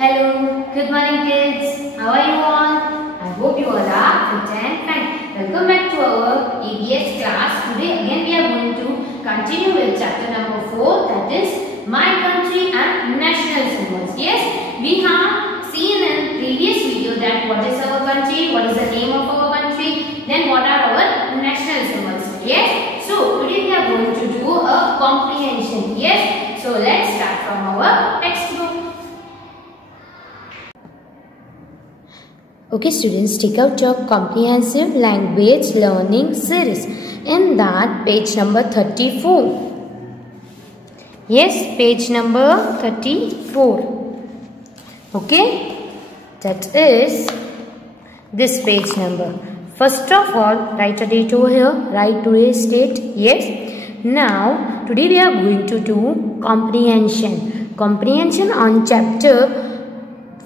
Hello, good morning kids. How are you all? I hope you all are fit and fine. Welcome back to our EVS class. Today again we are going to continue with chapter number 4, that is My Country and National Symbols. Yes, we have seen in previous video that what is our country, what is the name of our country, then what are our national symbols. Yes, so today we are going to do a comprehension. Yes, so let's start from our textbook. Okay students, take out your comprehensive language learning series. In that, page number 34. Yes, page number 34. Okay, that is this page number. First of all, write a date over here, write today's date. Yes. Now, today we are going to do comprehension. Comprehension on chapter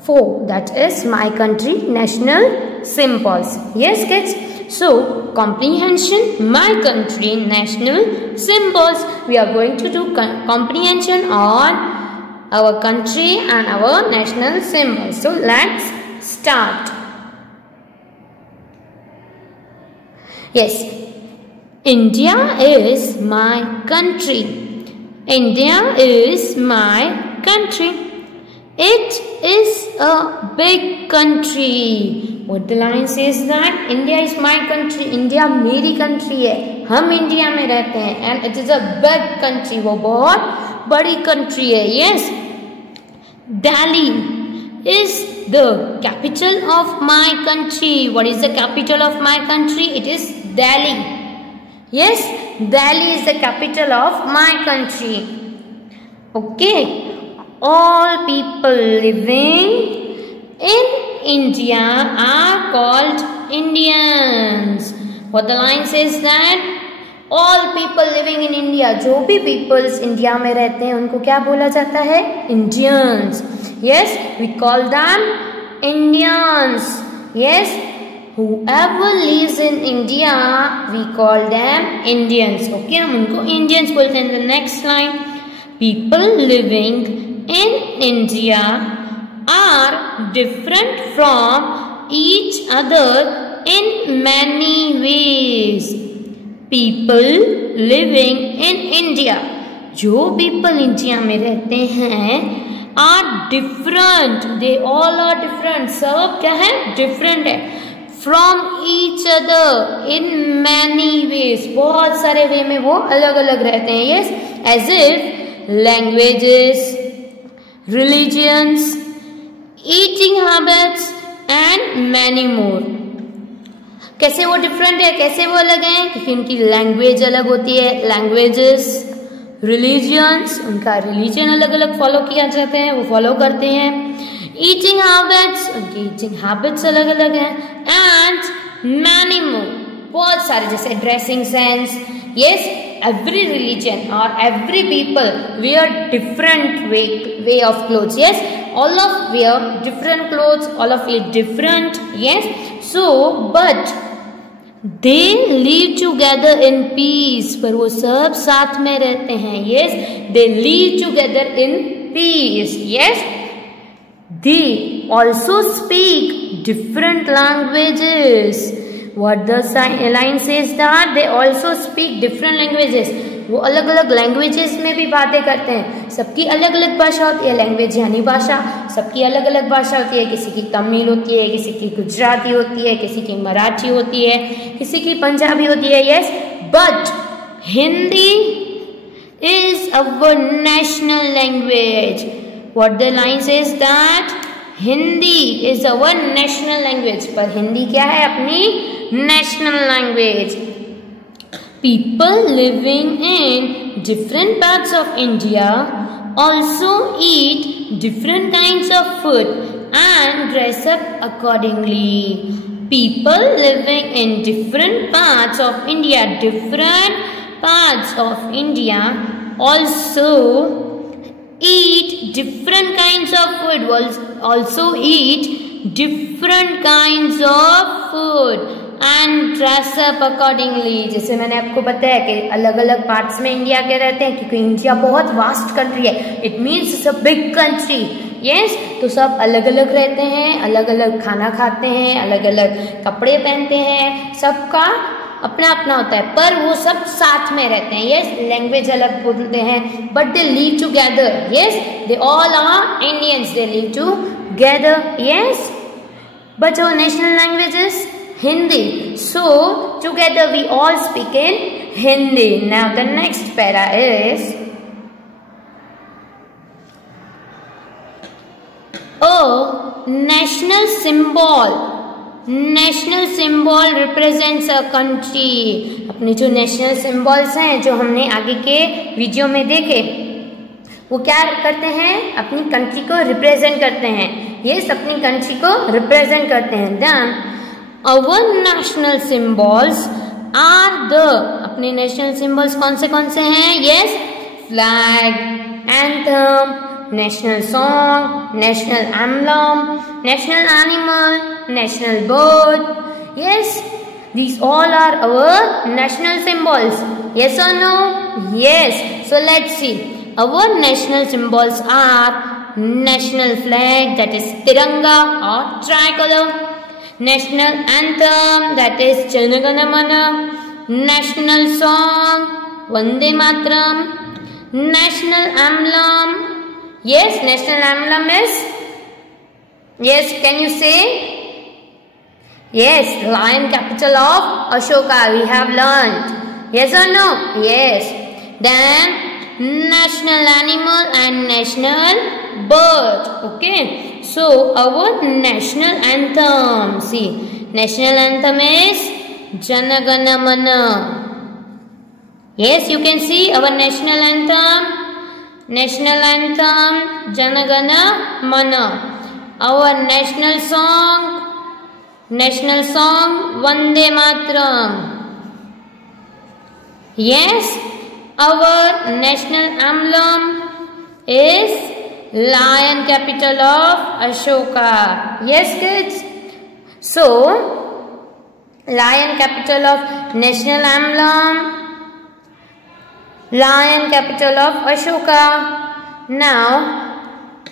4, that is My Country, National Symbols. Yes kids, so comprehension, My Country, National Symbols. We are going to do comprehension on our country and our national symbols. So let's start. Yes, India is my country. India is my country. It is a big country. What the line says that India is my country. India मेरी country है. हम India में रहते हैं. And it is a big country. वो बहुत बड़ी country है. Yes. Delhi is the capital of my country. What is the capital of my country? It is Delhi. Yes. Delhi is the capital of my country. Okay. All people living in India are called Indians. What the line says that all people living in India, जो भी peoples India में रहते हैं उनको क्या बोला जाता है? Indians. Yes, we call them Indians. Yes, whoever lives in India, we call them Indians. Okay, हम उनको Indians बोलते हैं. The next line, people living in India are different from each other in many ways. People living in India, जो people India में रहते हैं, are different. They all are different. सब क्या है? Different है. From each other in many ways. बहुत सारे way में वो अलग अलग रहते हैं. Yes, as if languages, religions, eating habits and many more. कैसे वो डिफरेंट है, कैसे वो अलग हैं? क्योंकि उनकी लैंग्वेज अलग होती है. लैंग्वेजेस, रिलीजियंस, उनका रिलीजन अलग अलग फॉलो किया जाते हैं, वो फॉलो करते हैं. ईटिंग हैबिट्स, उनकी ईटिंग हैबिट्स अलग अलग हैं. एंड मैनी मोर, बहुत सारे, जैसे dressing sense. Yes, every religion or every people wear different way of clothes. Yes, all of wear different clothes, all of wear different. Yes, so but they live together in peace. पर वो सब साथ में रहते हैं. Yes, they live together in peace. Yes, they also speak different languages. What the line says that they also speak different languages. वो अलग अलग लैंग्वेजेस में भी बातें करते हैं. सबकी अलग अलग भाषा होती है. लैंग्वेज यानी भाषा. सबकी अलग अलग भाषा होती है. किसी की तमिल होती है, किसी की गुजराती होती है, किसी की मराठी होती है, किसी की पंजाबी होती है. Yes, but Hindi is our national language. What the line says that Hindi is our national language. पर हिंदी क्या है? अपनी national language. People living in different parts of India also eat different kinds of food and dress up accordingly. People living in different parts of India, also eat different kinds of food. Also eat different kinds of food and dress up accordingly. जैसे मैंने आपको बताया कि अलग अलग parts में India के रहते हैं, क्योंकि इंडिया बहुत वास्ट कंट्री है. It means it's a big country. Yes, तो सब अलग अलग रहते हैं, अलग अलग खाना खाते हैं, अलग अलग कपड़े पहनते हैं, सबका अपना अपना होता है, पर वो सब साथ में रहते हैं। यस, लैंग्वेज अलग बोलते हैं, but they live together. Yes, they all are Indians, they live together. Yes, but our national language is Hindi. So together we all speak in Hindi. Now the next para is a national symbol. National symbol represents a country. अपने जो national symbols हैं जो हमने आगे के video में देखे, वो क्या करते हैं? अपनी कंट्री को रिप्रेजेंट करते हैं। यस, अपनी कंट्री को रिप्रेजेंट करते हैं। Then our national symbols are the, अपने नेशनल सिंबल्स कौन से हैं? Yes, flag, anthem, national song, national emblem, national animal, national bird. Yes, these all are our national symbols. Yes or no? Yes. So let's see. Our national symbols are national flag, that is Tiranga or tricolor. National anthem, that is Jana Gana Mana. National song, Vande Mataram. National emblem, yes, national emblem is, yes, can you say? Yes, lion, capital of Ashoka, we have learned. Yes or no? Yes. Then national animal and national bird. Okay, so our national anthem, see, national anthem is Jana Gana Mana. Yes, you can see our national anthem. National anthem Jana Gana Mana. Our national song Vande Mataram. Yes, our national emblem is lion, capital of Ashoka. Yes kids, so lion, capital of national emblem, lion, capital of Ashoka. Now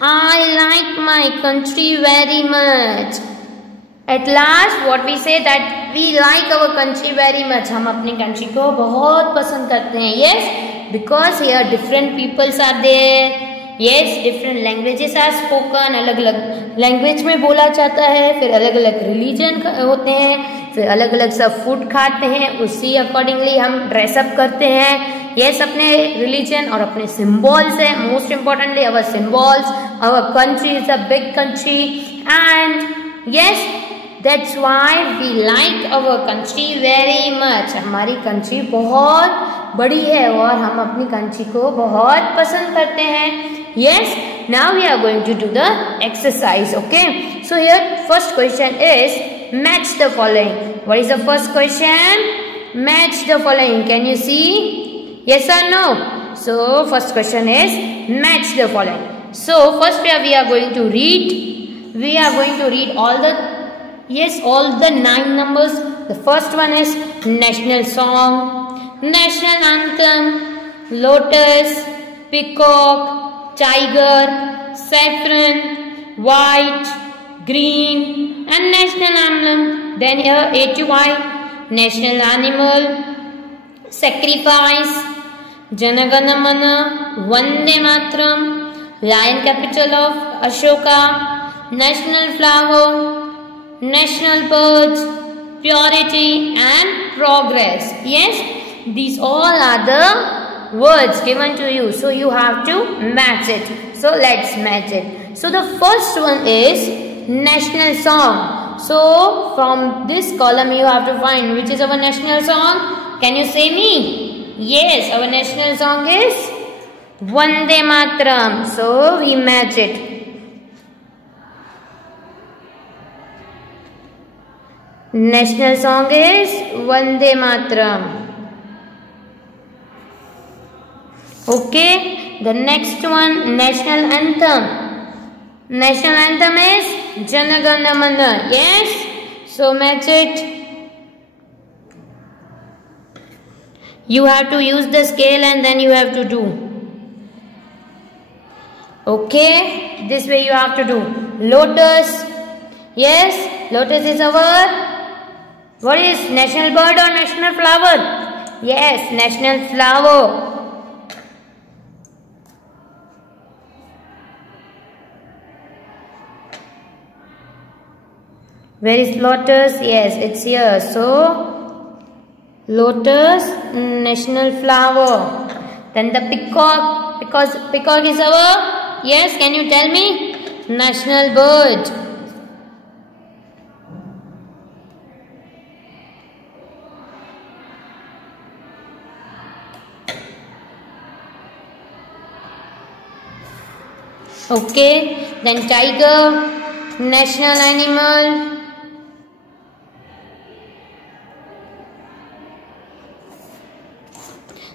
I like my country very much. At last what we say that we like our country very much. हम अपनी country को बहुत पसंद करते हैं. Yes, because here different peoples are there. Yes, different languages are spoken. अलग अलग language में बोला जाता है, फिर अलग अलग रिलीजन होते हैं, फिर अलग अलग सब फूड खाते हैं, उसी अकॉर्डिंगली हम ड्रेसअप करते हैं. यस, अपने रिलीजन और अपने सिम्बॉल्स है. Most importantly our symbols. Our country is a big country and yes, that's why we like our country very much. हमारी कंट्री बहुत बड़ी है और हम अपनी कंट्री को बहुत पसंद करते हैं. Yes, now we are going to do the exercise. Okay, so here first question is match the following. What is the first question? Match the following. Can you see? Yes or no? So first question is match the following. So first we are going to read. We are going to read all the 9 numbers. The first one is national song, national anthem, lotus, peacock, tiger, saffron, white, green and national emblem. Then here A to Y, national animal, sacrifice, Jana Gana Mana, Vande Mataram, lion, capital of Ashoka, national flower, national birds, purity and progress. Yes, these all are the words given to you, so you have to match it. So let's match it. So the first one is national song. So from this column you have to find which is our national song. Can you say me? Yes, our national song is Vande Mataram. So we match it. National song is Vande Mataram. Okay, the next one, national anthem. National anthem is Jana Gana Mana. Yes, so match it. You have to use the scale and then you have to do. Okay, this way you have to do. Lotus. Yes, lotus is our, what is national bird or national flower? Yes, national flower. Where is lotus? Yes, it's here. So, lotus, national flower. Then the peacock, because peacock is our, yes, can you tell me? National bird. Okay, then tiger, national animal.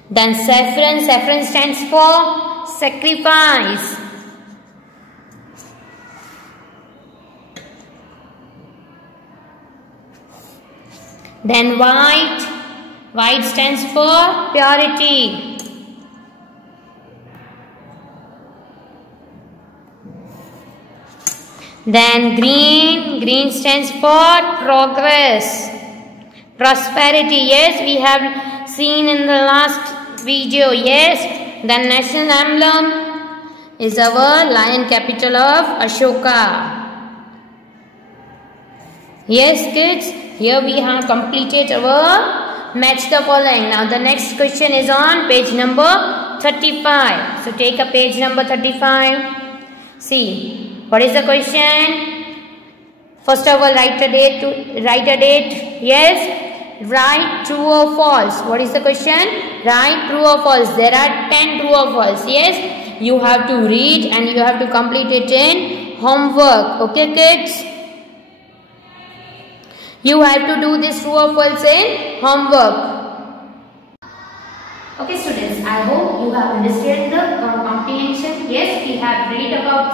Then saffron, saffron stands for sacrifice. Then white, white stands for purity. Then green, green stands for progress, prosperity. Yes, we have seen in the last video. Yes, the national emblem is our lion, capital of Ashoka. Yes kids, here we have completed our match the following. Now the next question is on page number 35. So take a page number 35. See. What is the question? First of all, write a date. Yes. Write true or false. What is the question? Write true or false. There are 10 true or false. Yes. You have to read and you have to complete it in homework. Okay, kids? You have to do this true or false in homework. Okay students, I hope you have understood the comprehension. Yes, we have read about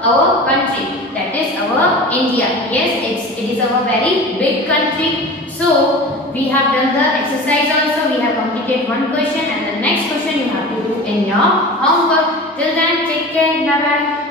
our country, that is our India. Yes, it is our very big country. So we have done the exercise also. We have completed one question and the next question you have to do in your homework. Till then, take care. Bye bye.